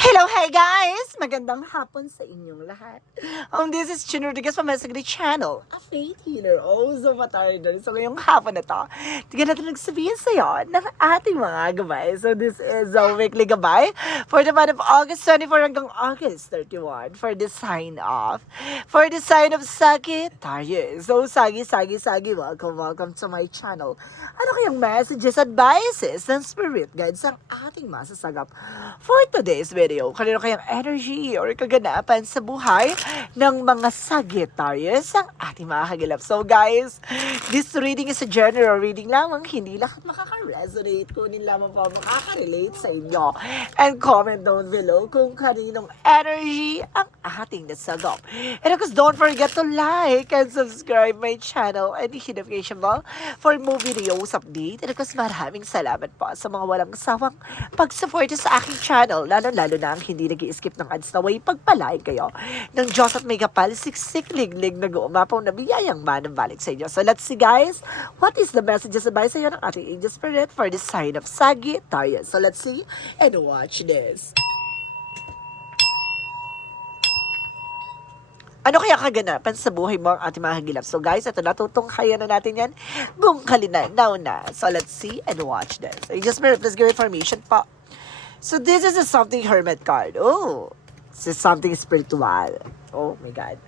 Hello, hey guys! Magandang hapon sa inyong lahat. Um, this is Chin Rodriguez from Mesagri Channel, a faith healer. Oh, so matardal. So ngayong hapon na to, tignan natin nagsabihin sa'yo ng ating mga gabay. So this is a weekly gabay for the month of August 24 hanggang August 31 for the sign of, for the sign of Sagittarius. So Sagi, Sagi, Sagi, welcome, welcome to my channel. Ano kayang messages, advices, and spirit guides ang ating masasagap for today's video? Kanino kayang energy or kaganapan sa buhay ng mga Sagittarius ang ating mga kagilap. So guys, this reading is a general reading lamang. Hindi lahat makaka-resonate. Kunin lamang po makaka-relate sa inyo. And comment down below kung kaninong energy ang ating nasagap. And of course, don't forget to like and subscribe my channel and hit notification bell for more videos update. And of course, maraming salamat po sa mga walang sawang pag-support sa aking channel. Lalo-lalo na ang hindi nag skip ng ads na way pagpalain kayo ng Diyos at may kapal, siksik, liglig, nag-uumapaw na biyayang manang balik sa inyo. So let's see guys, what is the messages advice sa iyo ng ating angel spirit for the sign of Sagittarius. So let's see and watch this. Ano kaya kaganapan sa buhay mo ang ating mga hagilap? So guys, ito natutunghayan na natin yan kung kalinaw na. So let's see and watch this. So, just spirit, let's give information po. So this is a something hermit card. Oh, this is something spiritual. Oh my God.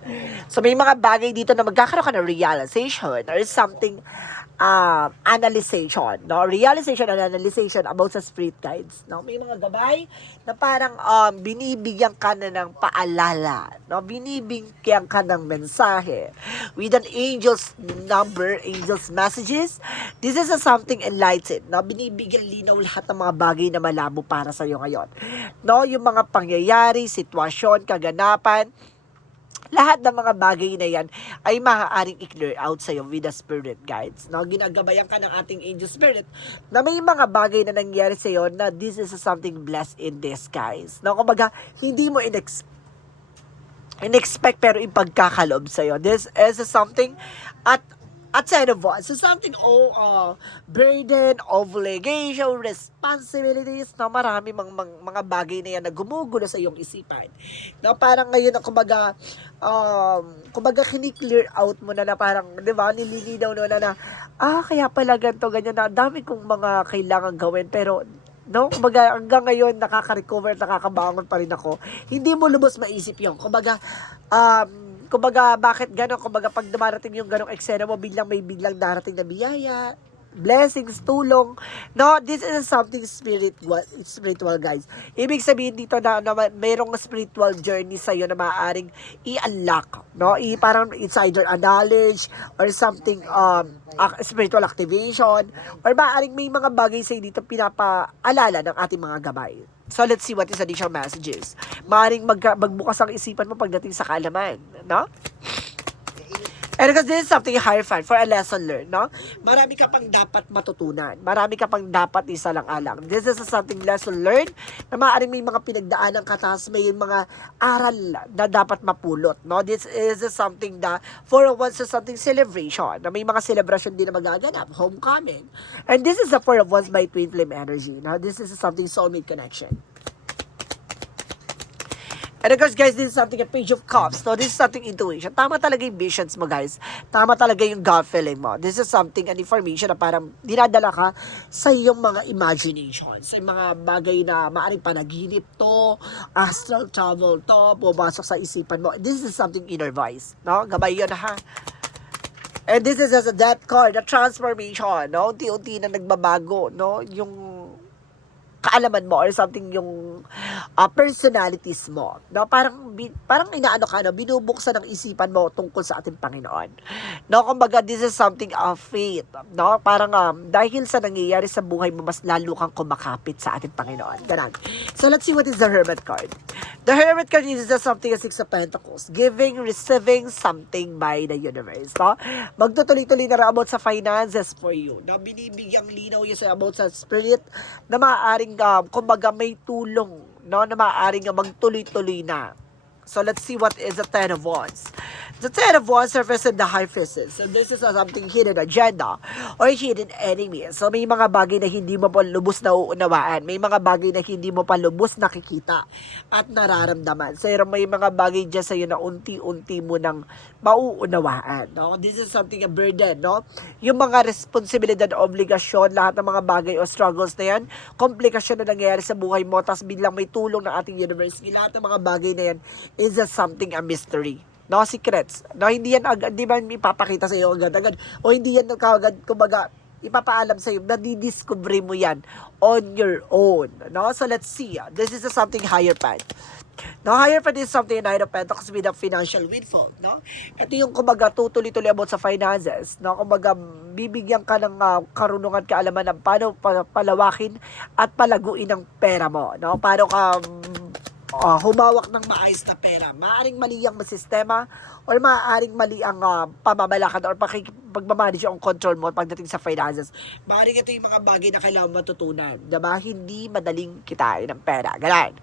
So may mga bagay dito na magkakaroon ka ng realization or something um, analyzation, no? Realization and analyzation about sa spirit guides, no? May mga gabay na parang um, binibigyan ka na ng paalala, no? Binibigyan ka ng mensahe with an angel's number, angel's messages. This is a something enlightened, no? Binibigyan linaw lahat ng mga bagay na malabo para sa iyo ngayon. No? Yung mga pangyayari, sitwasyon, kaganapan, lahat ng mga bagay na yan ay maaaring i-clear out sa iyo with the spirit guides. No? Ginagabayan ka ng ating angel spirit na may mga bagay na nangyari sa iyo na this is something blessed in disguise. No? Kumbaga, hindi mo inex in-expect pero ipagkakalob sa iyo. This is something at sa of what? So something oh uh, burden, obligation, responsibilities na marami mang, mang, mga bagay na yan na gumugulo sa iyong isipan. Na parang ngayon na kumbaga um, kumbaga kini-clear out mo na na parang, di ba, nililinaw na na, na ah, kaya pala ganito, ganyan na, dami kong mga kailangan gawin, pero No? Kumbaga, hanggang ngayon, nakaka-recover, nakakabangon pa rin ako. Hindi mo lubos maisip yun. Kumbaga, um, kumbaga, bakit gano'n? Kumbaga, pag dumarating yung gano'ng eksena mo, biglang may biglang darating na biyaya, blessings, tulong. No, this is something spiritual, spiritual guys. Ibig sabihin dito na, na mayroong spiritual journey sa iyo na maaaring i-unlock, no? I parang it's either a knowledge or something um ac- spiritual activation or maaaring may mga bagay sa dito pinapaalala ng ating mga gabay. So let's see what is additional messages. Maaaring mag magbukas ang isipan mo pagdating sa kaalaman, no? And because this is something higher fun for a lesson learned, no? Marami ka pang dapat matutunan. Marami ka pang dapat isa lang alam. This is something lesson learned na maaaring may mga pinagdaanan ka tapos may mga aral na dapat mapulot, no? This is something na for once is something celebration na may mga celebration din na magaganap, homecoming. And this is four of once by twin flame energy. Now, this is something soulmate connection. And of course, guys, this is something a page of cups. So, this is something intuition. Tama talaga yung visions mo, guys. Tama talaga yung gut feeling mo. This is something, an information na parang dinadala ka sa iyong mga imagination. Sa mga bagay na maaaring panaginip to, astral travel to, pumasok sa isipan mo. This is something inner voice. No? Gabay yun, ha? And this is as a death card, a transformation, no? Unti-unti na nagbabago, no? Yung kaalaman mo or something yung uh, personalities mo. No, parang parang inaano ka no, binubuksan ng isipan mo tungkol sa ating Panginoon. No, kumbaga this is something of faith. No, parang um, dahil sa nangyayari sa buhay mo mas lalo kang kumakapit sa ating Panginoon. Ganun. So let's see what is the Hermit card. The Hermit card is just something as Six of Pentacles, giving, receiving something by the universe. No? Magtutuloy-tuloy na about sa finances for you. Na binibigyang linaw yun sa about sa spirit na maaaring um, kumbaga may tulong no na maaaring magtuloy-tuloy na So let's see what is the Ten of Wands. The Ten of Wands represent the High Priestess. So this is a something hidden agenda or hidden enemy. So may mga bagay na hindi mo pa lubos na uunawaan. May mga bagay na hindi mo pa lubos nakikita at nararamdaman. So may mga bagay dyan sa'yo na unti-unti mo nang mauunawaan. No? This is something a burden. No? Yung mga responsibilidad obligasyon, lahat ng mga bagay o struggles na yan, komplikasyon na nangyayari sa buhay mo, tapos biglang may tulong ng ating universe. Lahat ng mga bagay na yan is a something a mystery. No, secrets. No, hindi yan agad, di ba ipapakita sa iyo agad-agad. O hindi yan kagad, kumbaga, ipapaalam sa iyo, nadidiscover mo yan on your own. No, so let's see. ah. This is a something higher path. No, higher path is something Nine of Pentacles with a financial windfall, no? Ito yung kumbaga tutuloy-tuloy about sa finances, no? Kumbaga bibigyan ka ng ah, karunungan kaalaman ng paano pa- palawakin at palaguin ang pera mo, no? Paano ka ah, humawak ng maayos na pera. Maaring mali ang sistema or maaaring mali ang ah, pamamalakad or pagmamanage ang control mo pagdating sa finances. Maaring ito yung mga bagay na kailangan matutunan. Diba? Hindi madaling kitain ng pera. Ganun.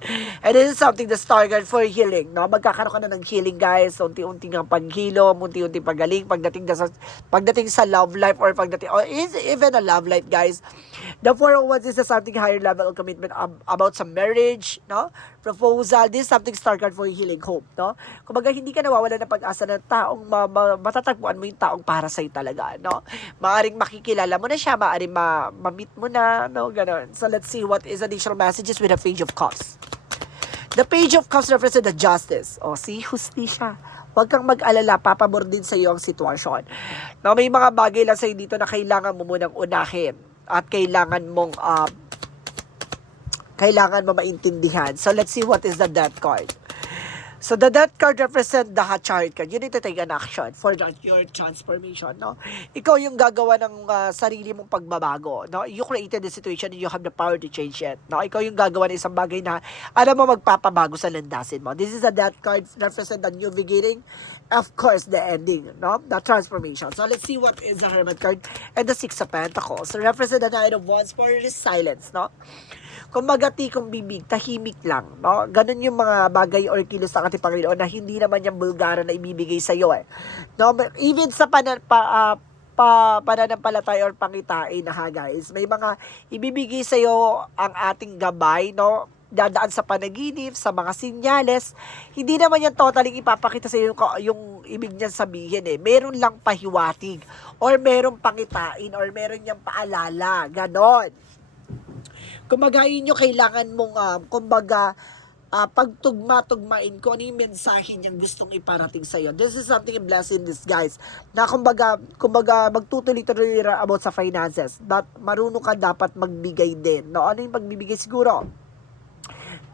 And this is something that's target for healing. No? Magkakaroon ka na ng healing, guys. Unti-unti ng paghilo, unti-unti pagaling. Pagdating sa, pagdating sa love life or pagdating, or is even a love life, guys. The 401 is a something higher level of commitment ab- about sa marriage, no? Proposal, this is something start card for healing hope, no? Kumbaga, hindi ka nawawala ng pag-asa ng taong ma- ma- matatagpuan mo yung taong para sa'yo talaga, no? Maaring makikilala mo na siya, maaring ma- ma-meet mo na, no? Ganon. So, let's see what is additional messages with the Page of Cups. The Page of Cups represents the justice. O, si Justisya. Huwag kang mag-alala, papabor din sa iyo ang sitwasyon. No, may mga bagay lang sa'yo dito na kailangan mo munang unahin at kailangan mong ah, kailangan mo maintindihan. So, let's see what is the death card. So, the death card represent the chariot card. You need to take an action for the, your transformation, no? Ikaw yung gagawa ng ah, sarili mong pagbabago, no? You created the situation and you have the power to change it, no? Ikaw yung gagawa ng isang bagay na alam mo magpapabago sa landasin mo. This is a death card represent the new beginning, of course, the ending, no? The transformation. So, let's see what is the Hermit card and the Six of Pentacles. So, represent the Knight of Wands for silence, no? Kumbaga tikong bibig, tahimik lang, no? Ganun yung mga bagay or kilos ng ating Panginoon na hindi naman yung bulgara na ibibigay sa iyo eh. No, even sa panan pa, ah, pa pananampalataya or pangitain na ha guys, may mga ibibigay sa iyo ang ating gabay, no? dadaan sa panaginip, sa mga sinyales, hindi naman yan totally ipapakita sa iyo yung, yung ibig niyan sabihin eh. Meron lang pahiwatig or meron pangitain or meron niyang paalala, ganon kumbaga yun yung kailangan mong ah, kumbaga ah, pagtugma-tugmain ko ano yung mensahe niyang gustong iparating sa iyo. This is something a blessing this guys. Na kumbaga, kumbaga magtutuloy-tuloy about sa finances. But marunong ka dapat magbigay din. No? Ano yung pagbibigay siguro?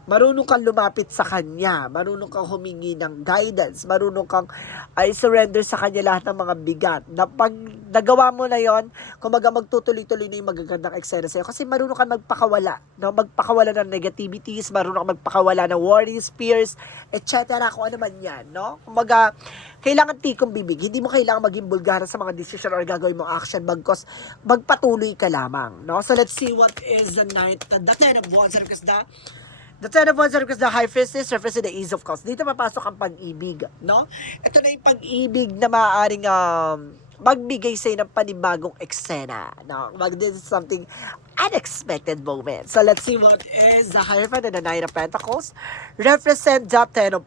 Marunong kang lumapit sa kanya, marunong kang humingi ng guidance, marunong kang ay surrender sa kanya lahat ng mga bigat. Na pag nagawa mo na yon, kumbaga magtutuloy-tuloy na yung magagandang eksena sa'yo. Kasi marunong kang magpakawala, no? magpakawala ng negativities, marunong kang magpakawala ng worries, fears, etc. Kung ano man yan, no? Kumbaga, kailangan tikong bibig. Hindi mo kailangan maging bulgara sa mga decision or gagawin mong action bagkos magpatuloy ka lamang, no? So let's see what is the night, the, ten of wands, because the The Ten of Wands because the High Priestess represents the Ace of Cups. Dito mapasok ang pag-ibig, no? Ito na yung pag-ibig na maaaring um, magbigay sa'yo ng panibagong eksena, no? Mag this is something unexpected moment. So let's see what is the Hierophant and the Nine of Pentacles represent the Ten of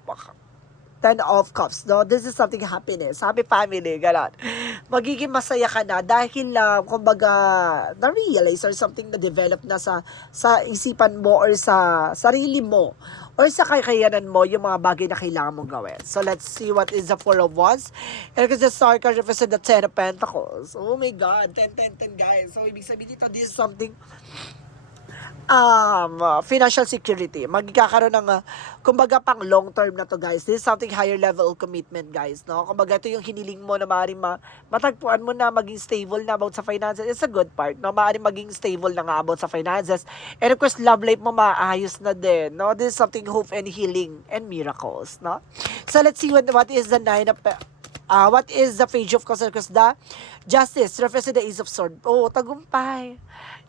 Ten of Cups, no? This is something happiness, happy family, ganon. Magiging masaya ka na dahil, uh, kumbaga, na-realize or something na develop na sa, sa isipan mo or sa sarili mo or sa kakayanan mo yung mga bagay na kailangan mong gawin. So, let's see what is the Four of Wands. And because the Star card represents the Ten of Pentacles. Oh my God, 10, 10, 10, guys. So, ibig sabihin dito, this is something um, uh, financial security. Magkakaroon ng, uh, kumbaga pang long term na to guys. This is something higher level commitment guys. No? Kumbaga ito yung hiniling mo na maaaring ma matagpuan mo na maging stable na about sa finances. It's a good part. No? Maaaring maging stable na nga about sa finances. And of course, love life mo maayos na din. No? This is something hope and healing and miracles. No? So let's see what, what is the nine of Ah, what is the page of the Justice represents the Ace of Sword. Oh, tagumpay.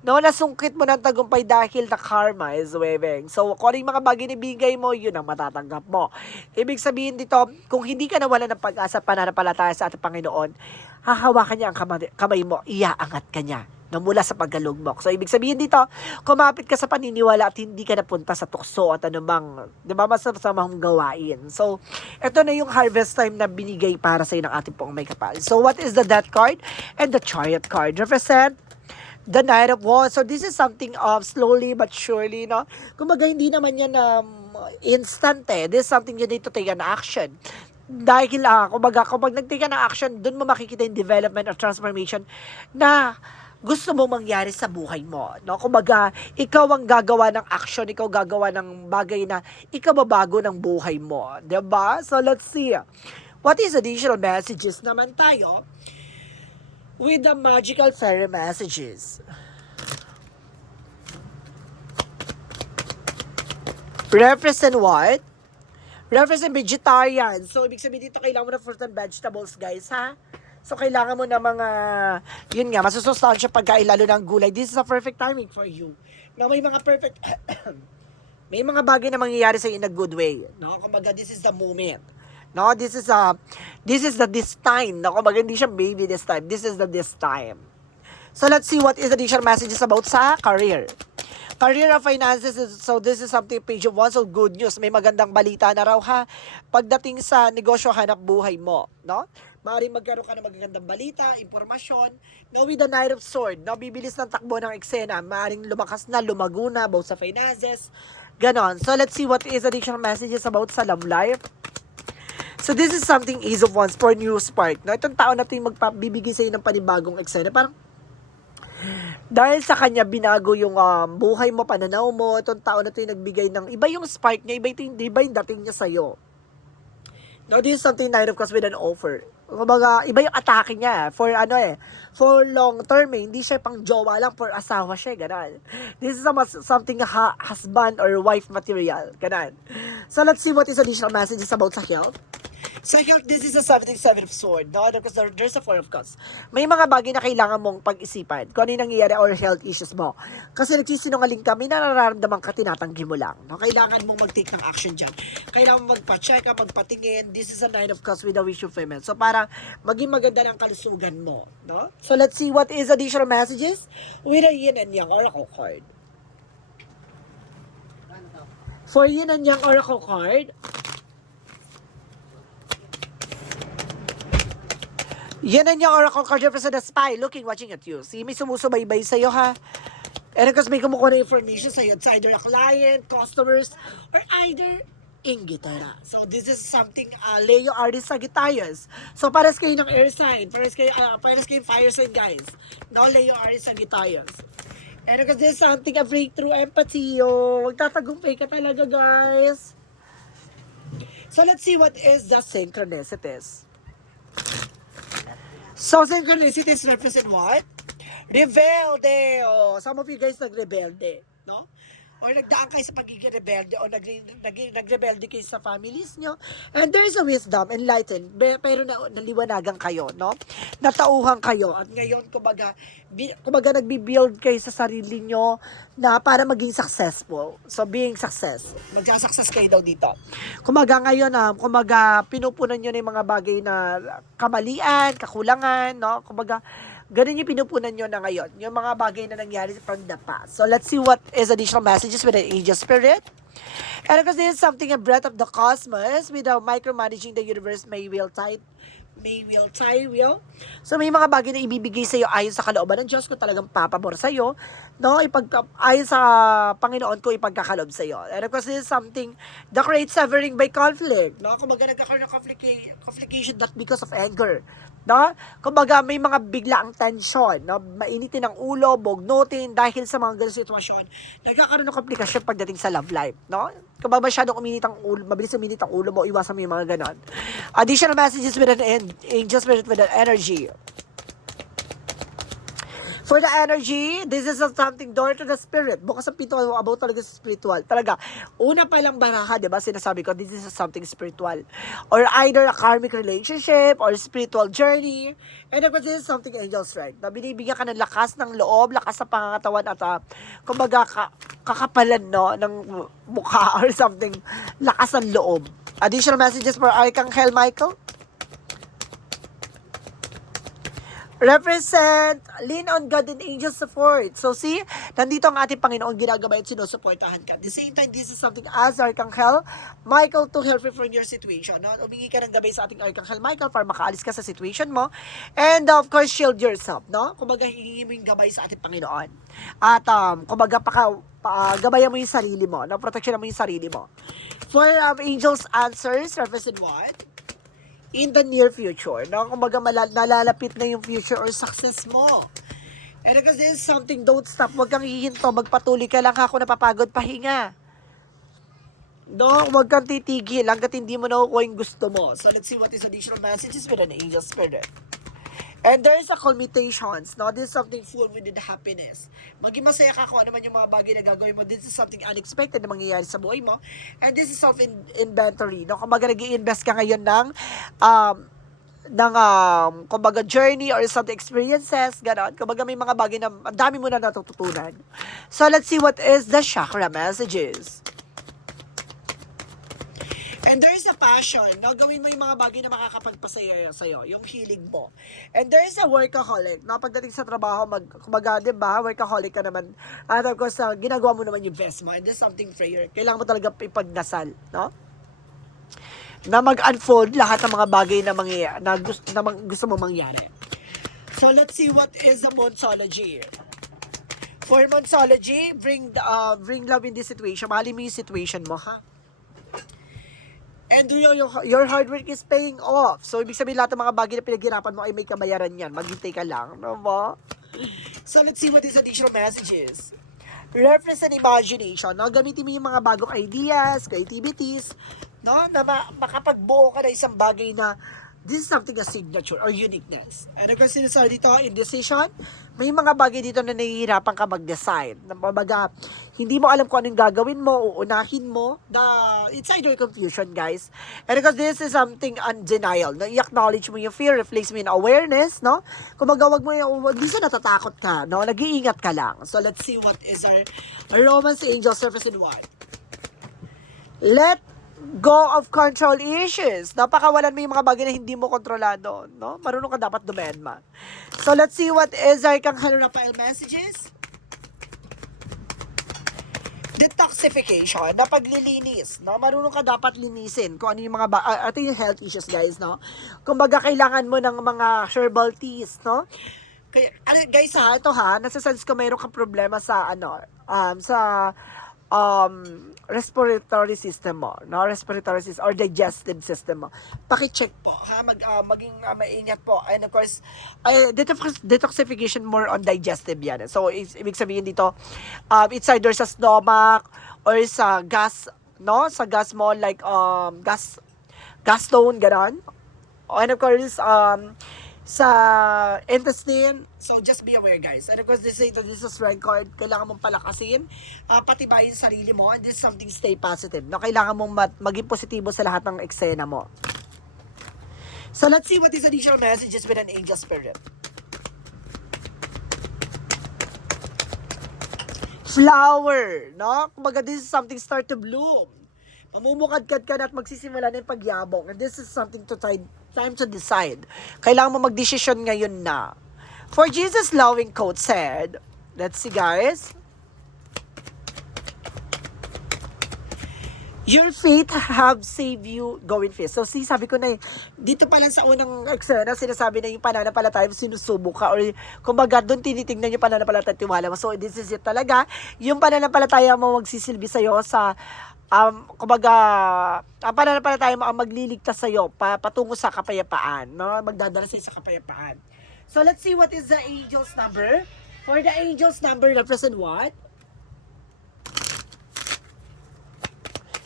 No, nasungkit mo ng tagumpay dahil na karma is waving. So, kung ano mga bagay na bigay mo, yun ang matatanggap mo. Ibig sabihin dito, kung hindi ka nawala ng pag-asa at pananampalataya sa ating Panginoon, hahawakan niya ang kamay mo, iaangat ka niya na mula sa paggalugmok. So, ibig sabihin dito, kumapit ka sa paniniwala at hindi ka napunta sa tukso at anumang, masasamang gawain. So, ito na yung harvest time na binigay para sa ng ating pong may kapal. So, what is the death card? And the chariot card represent the Knight of Wands. So, this is something of slowly but surely, no? Kumbaga, hindi naman yan um, instant eh. This is something you need to take an action dahil ah, kumbaga, kapag nag-take ng action, dun mo makikita yung development or transformation na gusto mo mangyari sa buhay mo. No? Kumbaga, ikaw ang gagawa ng action, ikaw gagawa ng bagay na ikababago ng buhay mo. ba? So, let's see. What is additional messages naman tayo with the magical fairy messages? Represent what? Represent vegetarian. So, ibig sabihin dito, kailangan mo ng fruit and vegetables, guys, ha? So, kailangan mo na mga, yun nga, masusustansya pagkain, lalo ng gulay. This is a perfect timing for you. Na may mga perfect, may mga bagay na mangyayari sa in a good way. No? Kumbaga, this is the moment. No, this is a, this is the this time. No, kumbaga, hindi siya baby this time. This is the this time. So, let's see what is the additional messages about sa career. Career of finances, so this is something page of one, so good news. May magandang balita na raw ha. Pagdating sa negosyo, hanap buhay mo, no? Maaaring magkaroon ka ng magagandang balita, impormasyon. No, with the Knight of Sword, no? Bibilis ng takbo ng eksena. Maaaring lumakas na, lumago na, about sa finances. Ganon. So, let's see what is additional messages about sa love life. So, this is something Ace of Wands for new spark. No? Itong tao na ito yung magbibigay sa'yo ng panibagong eksena. Parang, dahil sa kanya binago yung um, buhay mo, pananaw mo, itong tao na ito yung nagbigay ng iba yung spark niya, iba, ito yung, iba yung dating niya sa'yo. Now, this is something Nine of Cups with an offer. Kumbaga, iba yung atake niya. For ano eh, for long term eh. Hindi siya pang jowa lang, for asawa siya, eh, ganun. This is something ha- husband or wife material, ganun. So, let's see what is additional messages about sa health. Health, this is a 77 of sword, no? Because there, there's a four of cups. May mga bagay na kailangan mong pag-isipan kung ano yung nangyayari or health issues mo. Kasi nagsisinungaling ka, may nararamdaman ka, tinatanggi mo lang. No? Kailangan mong mag-take ng action dyan. Kailangan mong magpa-check magpatingin. This is a nine of cups with a wish of fulfillment. So, para maging maganda ng kalusugan mo. No? So, let's see what is additional messages with a yin and yang oracle card. For yin and yang oracle card, Yan ang yung oracle card represent a spy looking, watching at you. See, may sumusubaybay sa'yo, ha? And because may kumukuha na information sa'yo. It's either a client, customers, or either inggitara. So, this is something uh, Leo Aries Sagittarius. So, pares kayo ng air sign. Pares kayo, uh, pares kayo fire sign, guys. No, Leo Aries Sagittarius. And because this is something a breakthrough empathy. Oh, magtatagumpay ka talaga, guys. So, let's see what is the synchronicities. So, synchronicities represent what? Rebelde! Oh, some of you guys nagrebelde, no? Or nagdaan kayo sa pagiging rebelde o nag, nag, nagrebelde kayo sa families nyo. And there is a wisdom, enlightened, pero na, naliwanagan kayo, no? Natauhan kayo. At ngayon, kumbaga, bi, kumbaga nagbi-build kayo sa sarili nyo na para maging successful. So, being success. Magsa-success kayo daw dito. Kumbaga ngayon, ah, kumbaga, pinupunan nyo na yung mga bagay na kamalian, kakulangan, no? Kumbaga, ganun yung pinupunan nyo na ngayon. Yung mga bagay na nangyari from the past. So, let's see what is additional messages with the Angel Spirit. And because this is something a breath of the cosmos without micromanaging the universe may will tide may will tie will. So may mga bagay na ibibigay sa iyo ayon sa kalooban ng Diyos ko talagang papabor sa iyo, no? Ipag ayon sa Panginoon ko ipagkakalob sa iyo. And of course this is something that creates suffering by conflict, no? Kumbaga nagkakaroon ng complica- complication not because of anger, no? Kumbaga may mga biglaang tension, no? Mainitin ang ulo, bugnutin dahil sa mga ganung sitwasyon. Nagkakaroon ng komplikasyon pagdating sa love life, no? Kumbaga masyadong uminit ang ulo, mabilis uminit ang ulo mo, iwasan mo yung mga ganon. Additional messages with an en- angel with an energy. For the energy, this is a something door to the spirit. Bukas ang pinto about talaga sa spiritual. Talaga, una pa lang baraha, di ba, sinasabi ko, this is a something spiritual. Or either a karmic relationship or spiritual journey. And of course, this is something angel strike. Na binibigyan ka ng lakas ng loob, lakas ng pangangatawan at uh, kumbaga ka, kakapalan no, ng mukha or something. Lakas ng loob. Additional messages for Archangel Michael? Represent, lean on God and angel support. So see, nandito ang ating Panginoon ginagabay at sinusuportahan ka. At the same time, this is something as Archangel Michael to help you from your situation. No? Umingi ka ng gabay sa ating Archangel Michael para makaalis ka sa situation mo. And of course, shield yourself. No? Kumbaga, hihingi mo yung gabay sa ating Panginoon. At um, kumbaga, paka, pa, gabayan mo yung sarili mo. No? Protection mo yung sarili mo. For um, angels answers, represent what? In the near future. No? Kumbaga malal- nalalapit na yung future or success mo. And because this is something, don't stop. Huwag kang hihinto. Magpatuloy ka lang ako napapagod. Pahinga. No, huwag kang titigil hanggat hindi mo nakukuha yung gusto mo. So let's see what is additional messages with an angel spirit. And there is a culminations, no? This is something full with the happiness. Maging masaya ka kung ano man yung mga bagay na gagawin mo. This is something unexpected na mangyayari sa buhay mo. And this is self-inventory, no? Kung nag invest ka ngayon ng, um, ng, um, kumbaga, journey or something experiences, gano'n. Kumbaga, may mga bagay na, ang dami mo na natututunan. So, let's see what is the chakra messages. And there is a passion, no? Gawin mo yung mga bagay na makakapagpasaya sa'yo, yung healing mo. And there is a workaholic, no? Pagdating sa trabaho, mag, kumbaga, di ba, workaholic ka naman. At of course, uh, ginagawa mo naman yung best mo. And there's something prayer. Kailangan mo talaga ipagdasal, no? Na mag-unfold lahat ng mga bagay na, mangyay- na, gusto, na mang- gusto mo mangyari. So, let's see what is the Monsology. For Monsology, bring, the, uh, bring love in this situation. Mahalin mo yung situation mo, ha? And your, your, your hard work is paying off. So, ibig sabihin lahat ng mga bagay na pinaghirapan mo ay may kabayaran yan. Maghintay ka lang. No ba? So, let's see what is additional messages. Reference and imagination. No? Gamitin mo yung mga bagong ideas, creativities, no? na ma- makapagbuo ka ng isang bagay na this is something a signature or uniqueness. Ano kasi sinasabi dito, indecision, may mga bagay dito na nahihirapan ka mag-decide. Na mabaga, hindi mo alam kung anong gagawin mo, uunahin mo. The, it's either confusion, guys. And because this is something undenial. No? I-acknowledge mo yung fear, replace mo yung awareness, no? Kung magawag mo yung, di sa natatakot ka, no? Nag-iingat ka lang. So, let's see what is our romance angel surface in white. Let go of control issues. Napakawalan mo yung mga bagay na hindi mo kontrolado, no? Marunong ka dapat dumedma. So, let's see what is our Kanghalo Rafael messages. Detoxification, na paglilinis, no? Marunong ka dapat linisin kung ano yung mga, ba- uh, ito yung health issues, guys, no? Kumbaga, kailangan mo ng mga herbal teas, no? Kaya, ano, guys ha, ito ha, nasa-sense ko mayroon kang problema sa, ano, um, sa, um, respiratory system mo, no? Respiratory system or digestive system mo. Paki-check po, ha? Mag, ah, maging ah, maingat po. And of course, ay, detox- detoxification more on digestive yan. So, is, ibig sabihin dito, um, it's either sa stomach or sa gas, no? Sa gas mo, like, um, gas, gas stone, ganon. And of course, um, sa intestine. So, just be aware, guys. And of course, this is, this is record. Kailangan mong palakasin, uh, patibayin sarili mo, and this is something stay positive. No? Kailangan mong mat- maging positibo sa lahat ng eksena mo. So, let's see what is additional messages with an angel spirit. Flower, no? Kumbaga, this is something start to bloom. Mamumukadkad ka na at magsisimula na yung pagyabong. And this is something to try, time to decide. Kailangan mo magdesisyon ngayon na. For Jesus' loving quote said, let's see guys, Your faith have saved you going face. So, see, sabi ko na eh, dito pa lang sa unang eksena, sinasabi na yung pananampalataya mo, sinusubok ka, or kumbaga, doon tinitingnan yung pananampalataya at tiwala mo. So, this is it talaga. Yung pananampalataya mo magsisilbi sa'yo sa, um, kumbaga, ang pananampalataya mo ang magliligtas sa'yo pa, patungo sa kapayapaan, no? Magdadala sa'yo sa kapayapaan. So, let's see what is the angel's number. For the angel's number, represent what?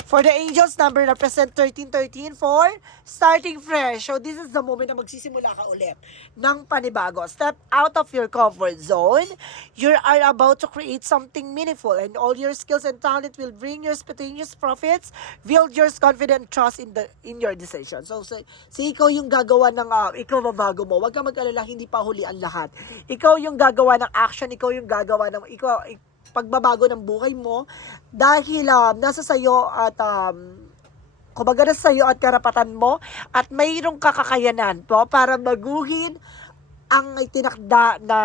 For the angels number represent 1313 for starting fresh. So this is the moment na magsisimula ka ulit ng panibago. Step out of your comfort zone. You are about to create something meaningful and all your skills and talent will bring your spontaneous profits. Build your confident trust in the in your decision. So si, si ikaw yung gagawa ng uh, ikaw mabago mo. Huwag ka mag-alala, hindi pa huli ang lahat. Ikaw yung gagawa ng action, ikaw yung gagawa ng ikaw pagbabago ng buhay mo dahil um, nasa sayo at um, kumbaga nasa sayo at karapatan mo at mayroong kakakayanan po para baguhin ang itinakda na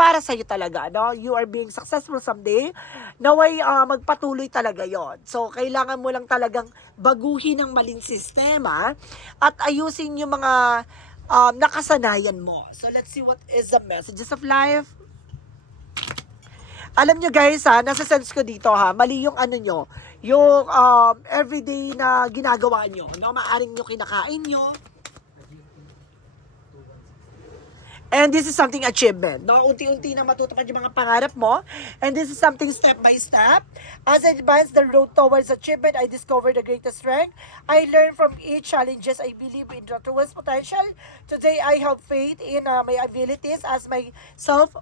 para sa iyo talaga, no? You are being successful someday. Naway ah, magpatuloy talaga 'yon. So kailangan mo lang talagang baguhin ang maling sistema at ayusin yung mga um, nakasanayan mo. So let's see what is the messages of life. Alam nyo guys ha, nasa sense ko dito ha, mali yung ano nyo, yung um, everyday na ginagawa nyo, no? Maaring nyo kinakain nyo. And this is something achievement, no? Unti-unti na matutupad yung mga pangarap mo. And this is something step by step. As I advance the road towards achievement, I discover the greatest strength. I learn from each challenges. I believe in the truest potential. Today, I have faith in uh, my abilities as myself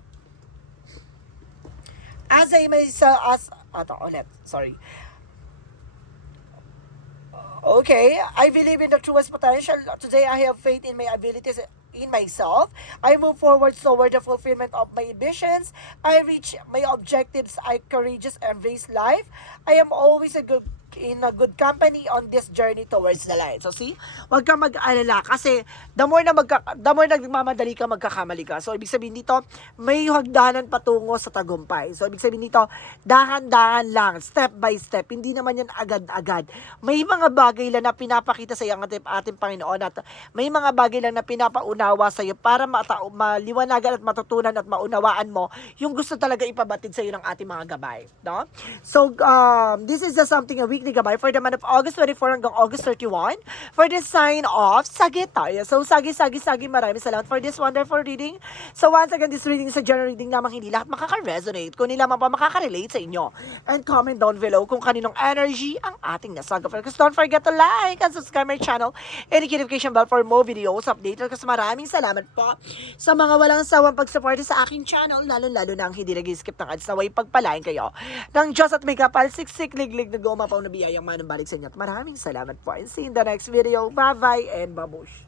as I myself as ato ulit sorry Okay, I believe in the truest potential. Today, I have faith in my abilities in myself. I move forward toward the fulfillment of my ambitions. I reach my objectives. I courageous embrace life. I am always a good in a good company on this journey towards the light. So see, wag ka mag-alala kasi the more na magka, the more nagmamadali ka magkakamali ka. So ibig sabihin dito, may hagdanan patungo sa tagumpay. So ibig sabihin dito, dahan-dahan lang, step by step. Hindi naman yan agad-agad. May mga bagay lang na pinapakita sa iyo ating, ating Panginoon at may mga bagay lang na pinapaunawa sa iyo para mata, maliwanagan at matutunan at maunawaan mo yung gusto talaga ipabatid sa iyo ng ating mga gabay. No? So, um, this is just something a weekly gabay for the month of August 24 hanggang August 31 for the sign of Sagittarius. So, Sagi, Sagi, Sagi, maraming salamat for this wonderful reading. So, once again, this reading is a general reading namang hindi lahat makaka-resonate. Kung hindi lamang pa makaka-relate sa inyo. And comment down below kung kaninong energy ang ating nasaga. Because don't forget to like and subscribe my channel and the notification bell for more videos updated. Kasi maraming salamat po sa mga walang sawang pagsuporta sa aking channel, lalo-lalo na ang hindi nag-skip ng ads na way pagpalain kayo ng Diyos at may kapal, siksik, liglig, na gumapaw na biyayang manang balik sa inyo. At maraming salamat po. And see you in the next video. Bye-bye and babush.